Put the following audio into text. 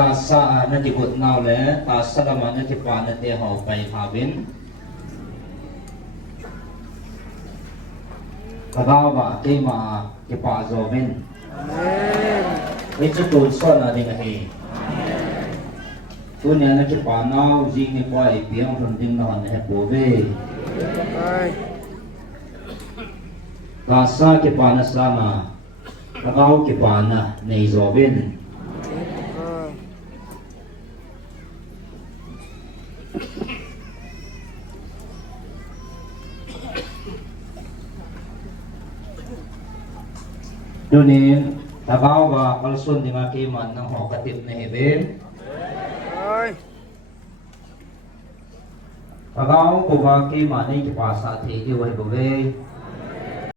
ตาสะนั่นที่กุดนาวเลยตาสะละมันนั่นที่ปานนั่นที่หอไปหาวินกระดาวะที่มาที่ป่าโจวินวิจิตรส่วนอะไรกันเองตัวนี้นั่นที่ป่านาวจริงนี่ป่วยเพียงคนจริงนอนให้ปูเวตาสะที่ปานัสลามากระดาวที่ปานะในโจวินดูนี่ถ้าเขาว่าคัลสุนที่มาเกี่ยมันนั่งหอกระติบในเบนถ้าเขาบอกว่าเกี่ยมันนี่จะภาษาที่ที่ไว้บอกเลย